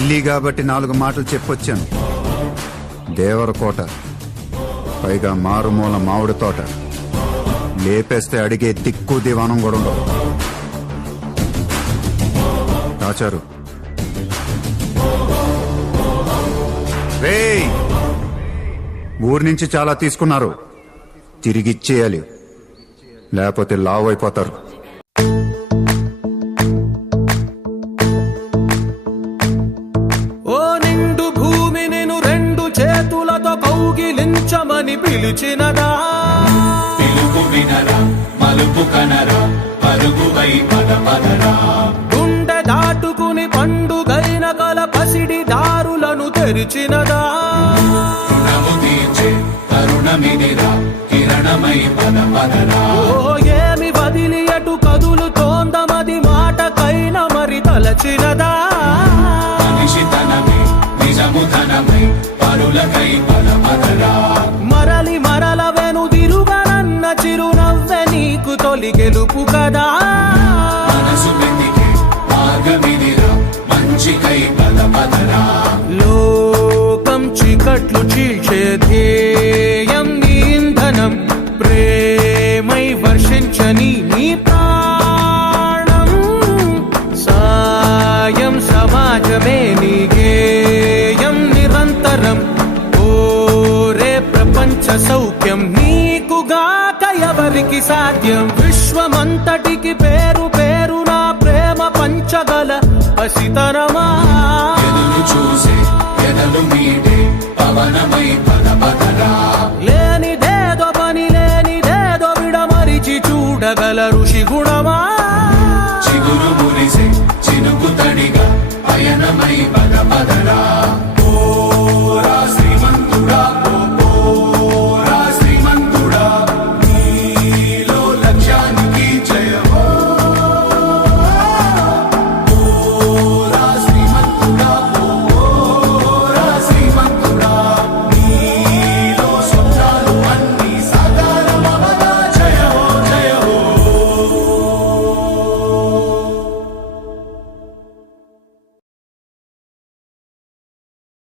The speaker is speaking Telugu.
ఢిల్లీ కాబట్టి 4 మాటలు చెప్పొచ్చాను. దేవరకోట, పైగా మారుమూల మామిడి తోట, లేపేస్తే అడిగే దిక్కు దివానం కూడా ఉండవు. రాచారు రేయ్, ఊరి నుంచి చాలా తీసుకున్నారు, తిరిగిచ్చేయాలి, లేకపోతే లావు అయిపోతారు. ఓ నిండు భూమి నేను 2 చేతులతో కౌగిలించమని పిలిచినదా, పిలుపు వినరా మలుపు కనరా పరుగువై పద పదరా, గుండె దాటుకుని పండుగైన కల పసిడి దారులను తెరిచినదా, రుణము తీర్చే తరుణమిదిరా కిరణమై పద పదరా, ఓ ఏమి వదిలి అటు కదులుతోందమది మాటకైన మరి తలచినదా, మనిషితనమే నిజము ధనమై పరులకై పద పదరా, మరలి మరల వెనుదిరుగనన్న చిరునవ్వె నీకు తొలి గెలుపు కదా, మనసు వెతికే మార్గమిదిరా మంచికై పద పదరా, లోకం చీకట్లు చీల్చే ధ్యేయం నీ ఇంధనం, ప్రేమై వర్షించని నీ ప్రాణం, సాయం సమాజమే నీ గేయం నిరంతరం, ఓరే ప్రపంచ సౌఖ్యం నీకుగాక ఎవరికి సాధ్యం, విశ్వమంతటికి పేరు పేరు నా ప్రేమ పంచగల పసితనమా, ఎదురు చూసే ఎదలు మీటే పవనమై పద పదరా, లేనిదేదో పని లేనిదేదో విడమరిచి చూడగల ఋషి గుణమా, చిగురు మురిసే చినుకు తడిగా పయనమై పద పదరా.